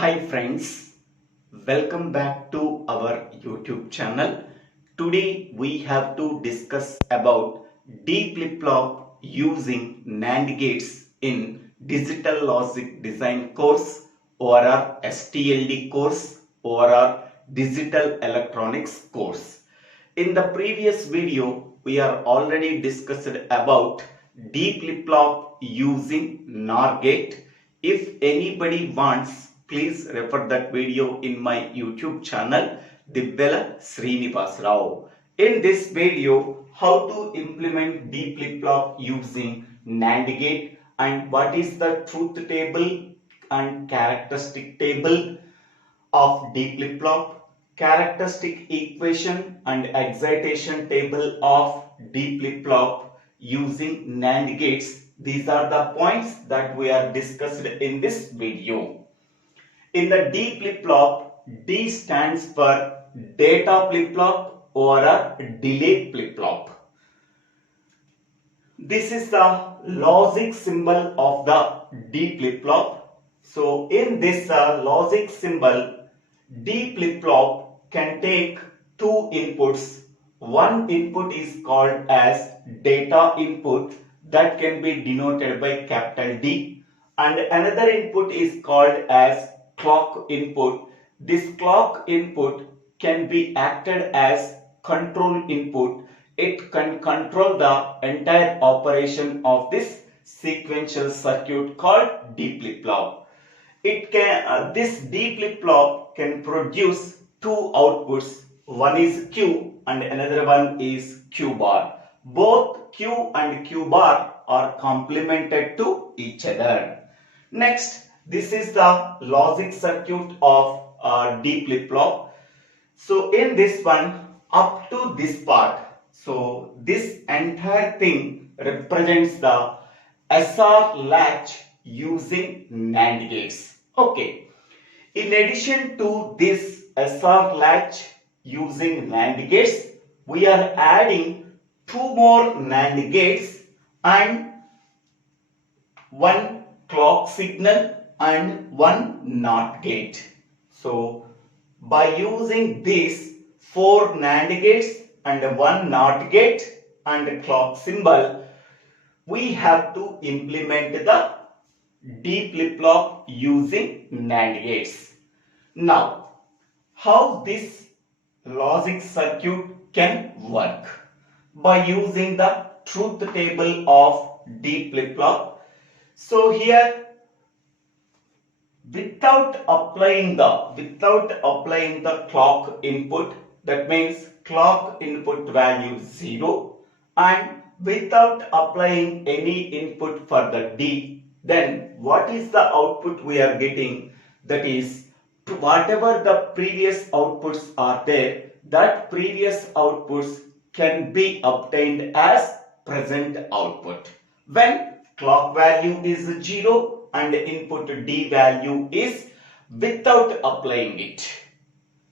Hi friends, welcome back to our YouTube channel. Today we have to discuss about D flip-flop using NAND gates in Digital Logic Design course or our STLD course or our Digital Electronics course. In the previous video, we are already discussed about D flip-flop using NOR gate. If anybody wants, please refer that video in my YouTube channel, Dibbela Srinivas Rao. In this video, how to implement D flip-flop using NAND gate and what is the truth table and characteristic table of D flip-flop, characteristic equation and excitation table of D flip-flop using NAND gates. These are the points that we are discussed in this video. In the D flip-flop, D stands for data flip-flop or a delay flip-flop. This is the logic symbol of the D flip-flop. So in this logic symbol, D flip-flop can take two inputs. One input is called as data input that can be denoted by capital D, and another input is called as clock input. This clock input can be acted as control input. It can control the entire operation of this sequential circuit called D flip-flop. This D flip-flop can produce two outputs. One is Q and another one is Q bar. Both Q and Q bar are complemented to each other. Next, this is the logic circuit of D flip-flop. So in this one, up to this part, so this entire thing represents the SR latch using NAND gates. Okay. In addition to this SR latch using NAND gates, we are adding two more NAND gates and one clock signal and one NOT gate. So by using these four NAND gates and one NOT gate and clock symbol, we have to implement the D flip-flop using NAND gates. Now, how this logic circuit can work? By using the truth table of D flip-flop. So here, without applying the clock input, that means clock input value 0, and without applying any input for the D, then what is the output we are getting? That is, whatever the previous outputs are there, that previous outputs can be obtained as present output when clock value is 0 and input D value is without applying it.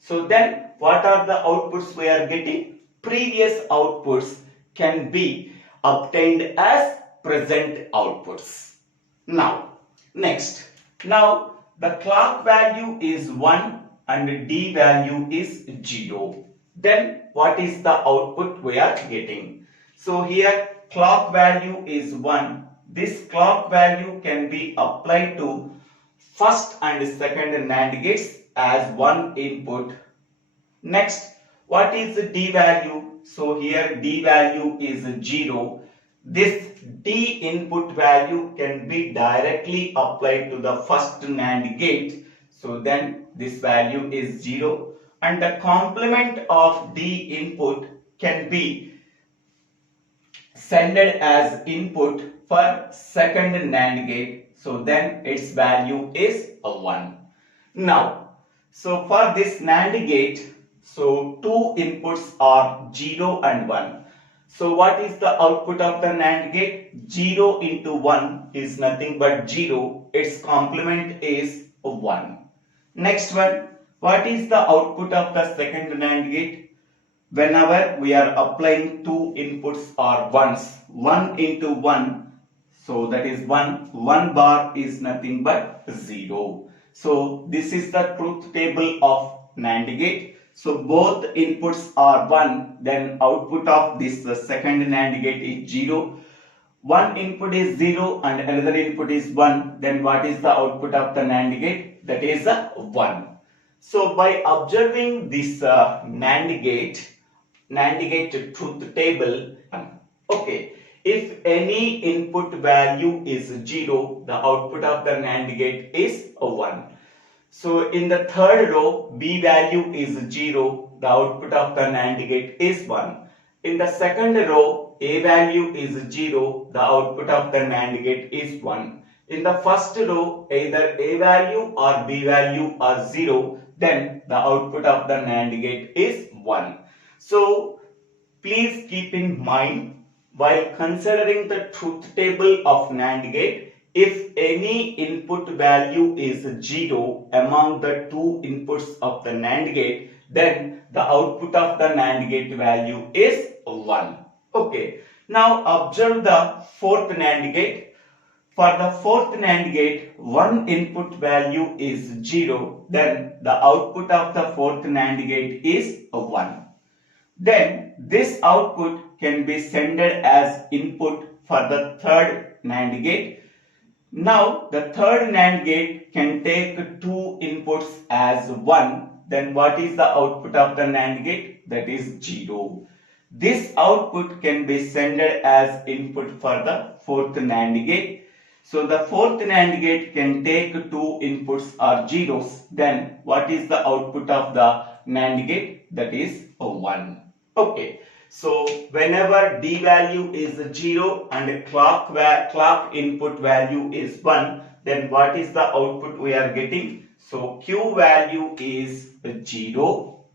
So then what are the outputs we are getting? Previous outputs can be obtained as present outputs. Now the clock value is 1 and D value is 0. Then what is the output we are getting? So here clock value is 1. This clock value can be applied to first and second NAND gates as one input. Next, what is the D value? So here D value is 0. This D input value can be directly applied to the first NAND gate. So then this value is 0, and the complement of D input can be sent as input for second NAND gate. So then its value is a 1. Now, so for this NAND gate, so two inputs are 0 and 1. So what is the output of the NAND gate? 0 into 1 is nothing but 0. Its complement is 1. Next one, what is the output of the second NAND gate? Whenever we are applying two inputs or ones, 1 into 1, so that is 1 bar is nothing but 0. So this is the truth table of NAND gate. So both inputs are 1, then output of this second NAND gate is 0. One input is 0 and another input is 1, then what is the output of the NAND gate? That is 1. So by observing this NAND gate truth table, okay, if any input value is 0, the output of the NAND gate is 1. So in the third row, B value is 0, the output of the NAND gate is 1. In the second row, A value is 0, the output of the NAND gate is 1. In the first row, either A value or B value are 0, then the output of the NAND gate is 1. So please keep in mind, while considering the truth table of NAND gate, if any input value is 0 among the two inputs of the NAND gate, then the output of the NAND gate value is 1. Okay. Now observe the fourth NAND gate. For the fourth NAND gate, one input value is 0, then the output of the fourth NAND gate is 1. Then this output can be sent as input for the third NAND gate. Now the third NAND gate can take two inputs as 1. Then what is the output of the NAND gate? That is 0. This output can be sent as input for the fourth NAND gate. So the fourth NAND gate can take two inputs or zeros. Then what is the output of the NAND gate? That is 1. Okay. So whenever D value is 0 and clock input value is 1, then what is the output we are getting? So Q value is 0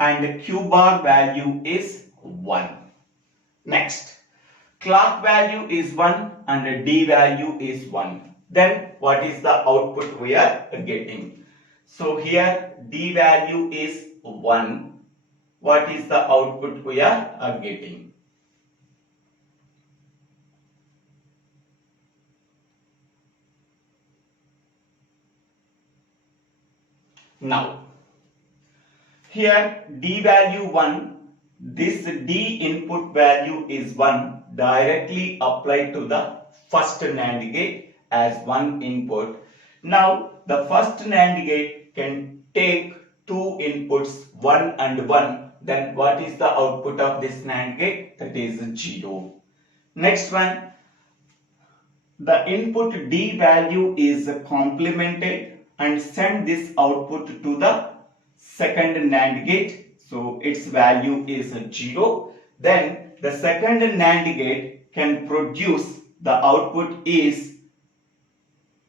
and Q bar value is 1. Next, clock value is 1 and D value is 1. Then what is the output we are getting? So here D value is 1. What is the output we are getting? Now, here D value 1, this D input value is 1, directly applied to the first NAND gate as one input. Now, the first NAND gate can take two inputs 1 and 1. Then what is the output of this NAND gate? That is 0. Next one, the input D value is complemented and send this output to the second NAND gate. So its value is 0. Then the second NAND gate can produce the output is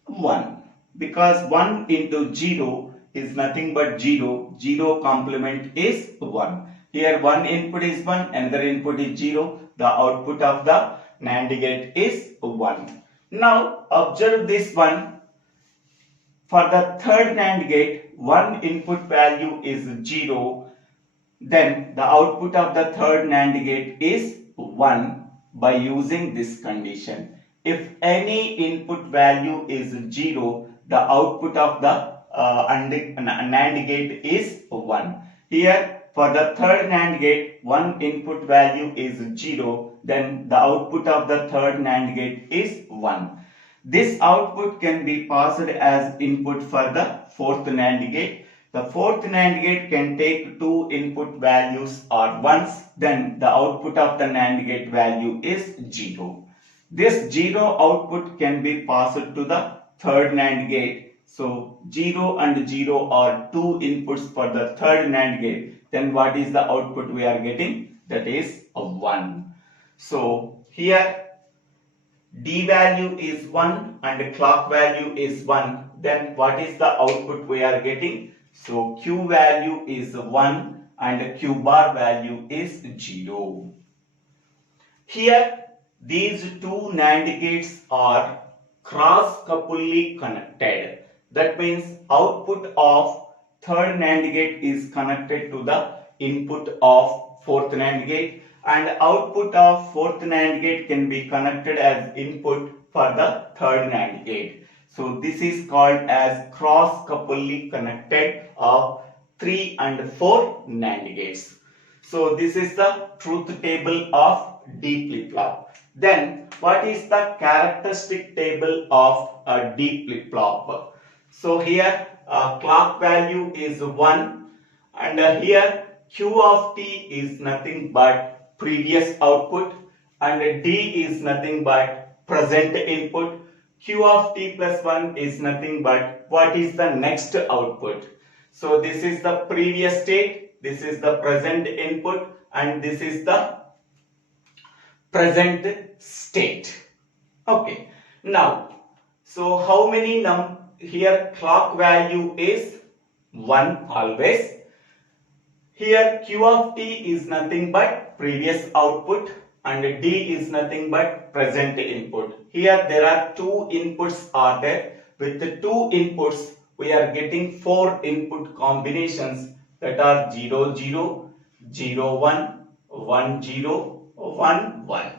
1, because 1 into 0 is nothing but 0. 0 complement is 1. Here one input is 1, another input is 0. The output of the NAND gate is 1. Now observe this one. For the third NAND gate, one input value is 0. Then the output of the third NAND gate is 1 by using this condition. If any input value is 0, the output of the NAND gate is 1. Here for the third NAND gate, one input value is 0. Then the output of the third NAND gate is 1. This output can be passed as input for the fourth NAND gate. The fourth NAND gate can take two input values or ones. Then the output of the NAND gate value is 0. This 0 output can be passed to the third NAND gate. So 0 and 0 are two inputs for the third NAND gate. Then what is the output we are getting? That is a 1. So here D value is 1 and clock value is 1. Then what is the output we are getting? So Q value is 1 and Q bar value is 0. Here these two NAND gates are cross-coupledly connected. That means output of third NAND gate is connected to the input of fourth NAND gate, and output of fourth NAND gate can be connected as input for the third NAND gate. So this is called as cross-coupledly connected of 3 and 4 NAND gates. So this is the truth table of D flip-flop. Then what is the characteristic table of a D flip-flop? So here clock value is 1 and here Q of T is nothing but previous output and D is nothing but present input. Q of T plus 1 is nothing but what is the next output. So this is the previous state, this is the present input and this is the present state. Okay. Now, so how many here clock value is 1 always. Here Q of T is nothing but previous output and D is nothing but present input. Here there are two inputs are there. With the two inputs we are getting 4 input combinations that are 0 0, 0 1, 1 0, 1 1.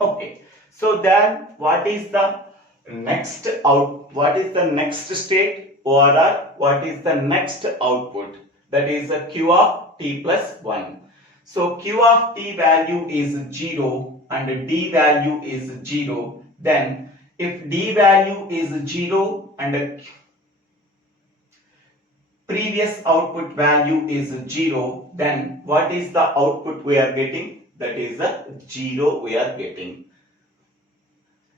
Okay. So then what is the next what is the next state or what is the next output? That is a Q of T plus 1. So Q of T value is 0 and D value is 0. Then if D value is 0 and previous output value is 0, then what is the output we are getting? That is a 0 we are getting.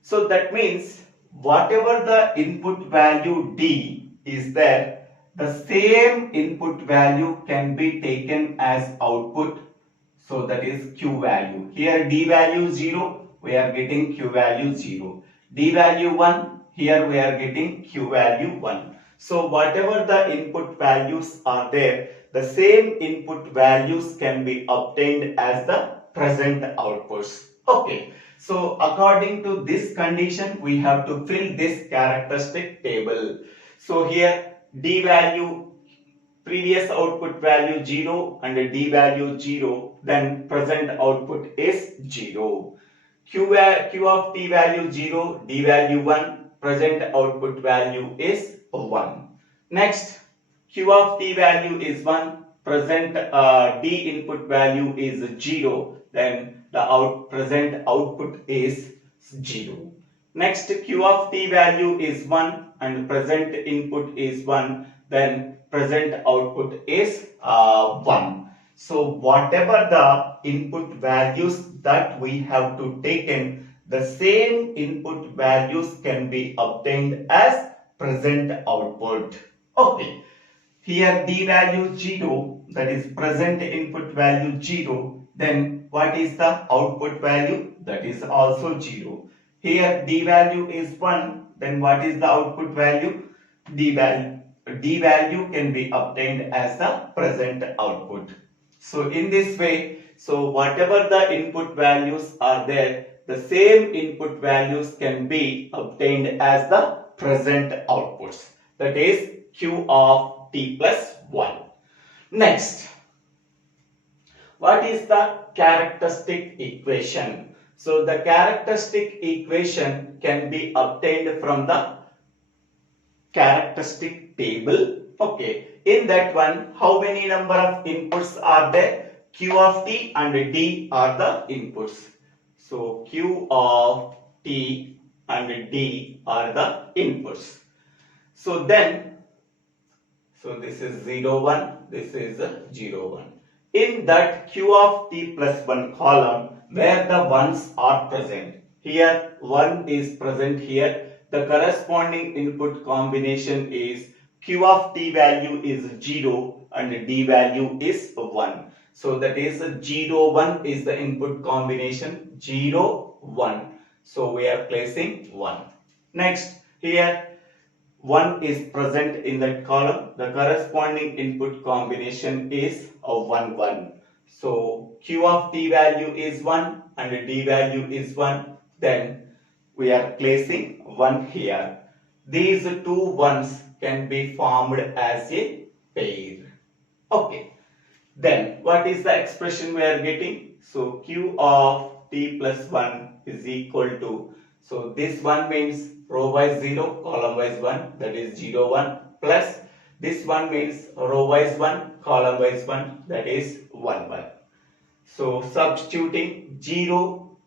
So that means whatever the input value D is there, the same input value can be taken as output. So that is Q value. Here D value 0, we are getting Q value 0. D value 1, here we are getting Q value 1. So whatever the input values are there, the same input values can be obtained as the present outputs. Okay. So according to this condition, we have to fill this characteristic table. So here D value, previous output value 0 and D value 0, then present output is 0. Q of T value 0, D value 1, present output value is 1. Next, Q of T value is 1, present D input value is 0, then the present output is 0. Next, Q of T value is 1 and present input is 1, then present output is 1. So whatever the input values that we have to taken, the same input values can be obtained as present output. Okay. Here D value 0, that is present input value 0, then what is the output value? That is also 0. Here D value is 1, then what is the output value? D value can be obtained as the present output. So in this way, so whatever the input values are there, the same input values can be obtained as the present outputs. That is Q of T plus 1. Next, what is the characteristic equation? So the characteristic equation can be obtained from the characteristic table. Okay. In that one, how many number of inputs are there? Q of T and D are the inputs. So Q of T and D are the inputs. So then, so this is 0 1, this is 0 1. In that Q of T plus 1 column, where the ones are present, here 1 is present here, the corresponding input combination is Q of T value is 0 and D value is 1. So that is 0 1 is the input combination, 0 1. So we are placing 1. Next, here 1 is present in that column. The corresponding input combination is 1 1. So Q of T value is 1 and D value is 1. Then we are placing 1 here. These two ones can be formed as a pair. Okay. Then what is the expression we are getting? So Q of T plus 1 is equal to, so this one means row wise 0, column wise 1, that is 0, 1, plus this one means row wise 1, column wise 1, that is 1, 1. So substituting 0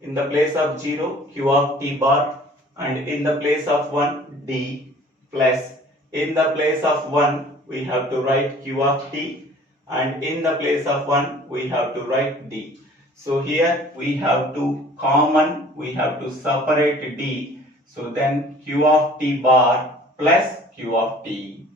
in the place of 0, q of t bar, and in the place of 1, d, plus in the place of 1 we have to write q of t, and in the place of 1 we have to write d. So here we have to common, we have to separate d. So then q of t bar plus q of t.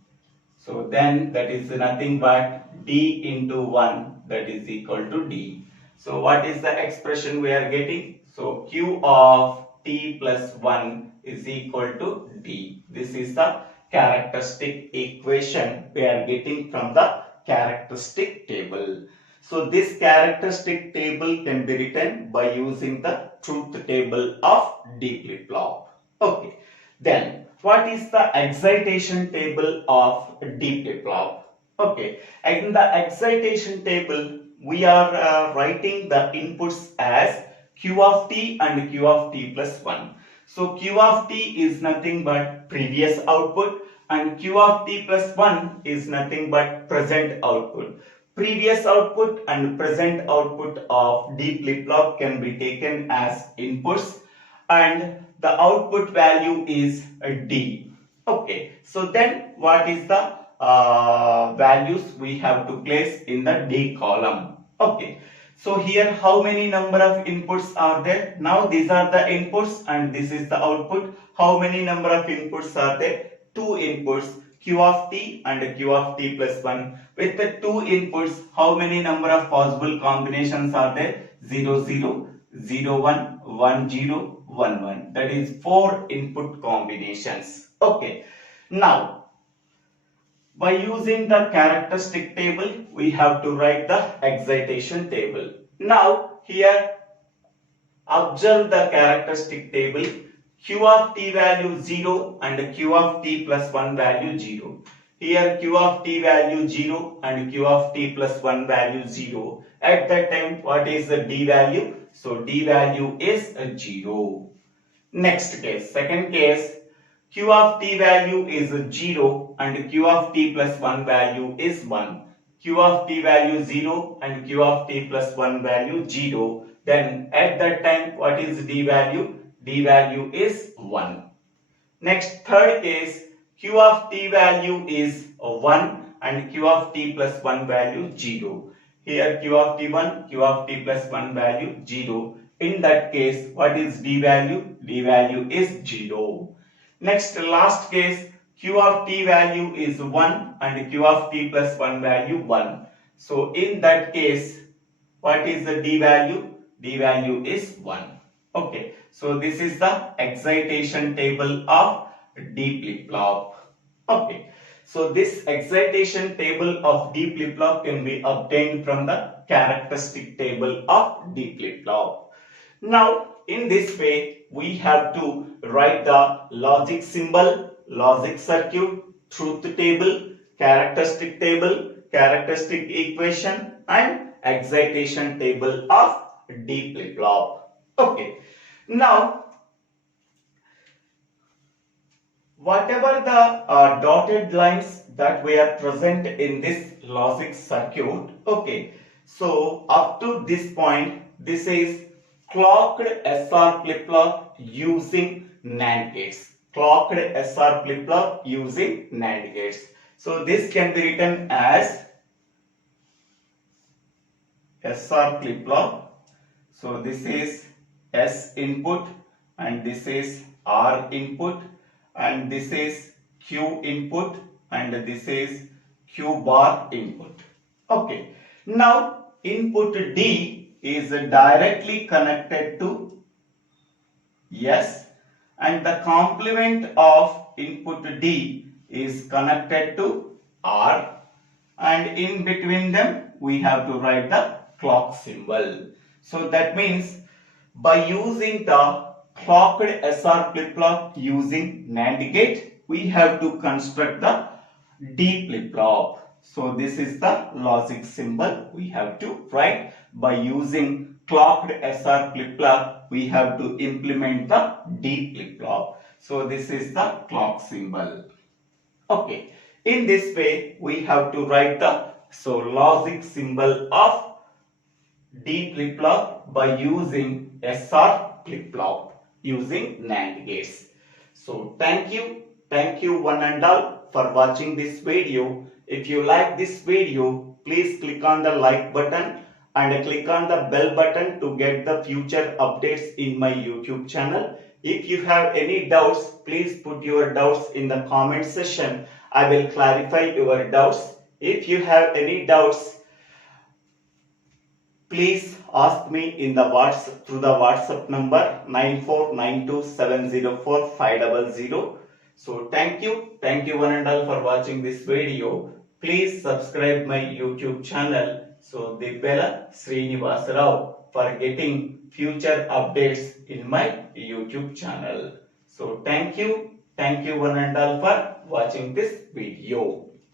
So then that is nothing but d into 1, that is equal to d. So what is the expression we are getting? So q of t plus 1 is equal to d. This is the characteristic equation we are getting from the characteristic table. So this characteristic table can be written by using the truth table of D flip-flop. Okay. Then what is the excitation table of D flip-flop? Okay. In the excitation table we are writing the inputs as q of t and q of t plus 1. So q of t is nothing but previous output and q of t plus 1 is nothing but present output. Previous output and present output of D flip-flop can be taken as inputs and the output value is D. Okay, so then what is the values we have to place in the D column? Okay, so here how many number of inputs are there? Now these are the inputs and this is the output. How many number of inputs are there? Two inputs, q of t and q of t plus 1. With the two inputs, how many number of possible combinations are there? 0, 0, 0, 1, 1, 0, 1, 1. That is 4 input combinations. Okay. Now, by using the characteristic table, we have to write the excitation table. Now, here, observe the characteristic table. Q of t value 0 and q of t plus 1 value 0. Here q of t value 0 and q of t plus 1 value 0. At that time, what is the d value? So d value is 0. Next case, second case, q of t value is 0 and q of t plus 1 value is 1. Q of t value 0 and q of t plus 1 value 0. Then at that time, what is d value? D value is 1. Next, third case, q of t value is 1 and q of t plus 1 value 0. Here q of t 1, q of t plus 1 value 0. In that case, what is d value? D value is 0. Next, last case, q of t value is 1 and q of t plus 1 value 1. So in that case, what is the d value? D value is 1. Okay, so this is the excitation table of D flip-flop. Okay, so this excitation table of D flip-flop can be obtained from the characteristic table of D flip-flop. Now, in this way, we have to write the logic symbol, logic circuit, truth table, characteristic equation, and excitation table of D flip-flop. Okay, now whatever the dotted lines that were present in this logic circuit, okay, so up to this point, this is clocked SR flip-flop using NAND gates. Clocked SR flip-flop using NAND gates. So this can be written as SR flip-flop. So this is S input and this is R input and this is Q input and this is Q bar input. Okay. Now input D is directly connected to S and the complement of input D is connected to R and in between them we have to write the clock symbol. So that means by using the clocked SR flip-flop using NAND gate, we have to construct the D flip-flop. So this is the logic symbol we have to write by using clocked SR flip-flop, we have to implement the D flip-flop. So this is the clock symbol. Okay, in this way we have to write the logic symbol of D flip-flop by using SR flip-flop using NAND gates. So thank you one and all for watching this video. If you like this video, please click on the like button and click on the bell button to get the future updates in my YouTube channel. If you have any doubts, please put your doubts in the comment section. I will clarify your doubts. If you have any doubts, please ask me in the through the WhatsApp number 9492704500. So thank you one and all for watching this video. Please subscribe my YouTube channel. So Dibbela Srinivas Rao for getting future updates in my YouTube channel. So thank you one and all for watching this video.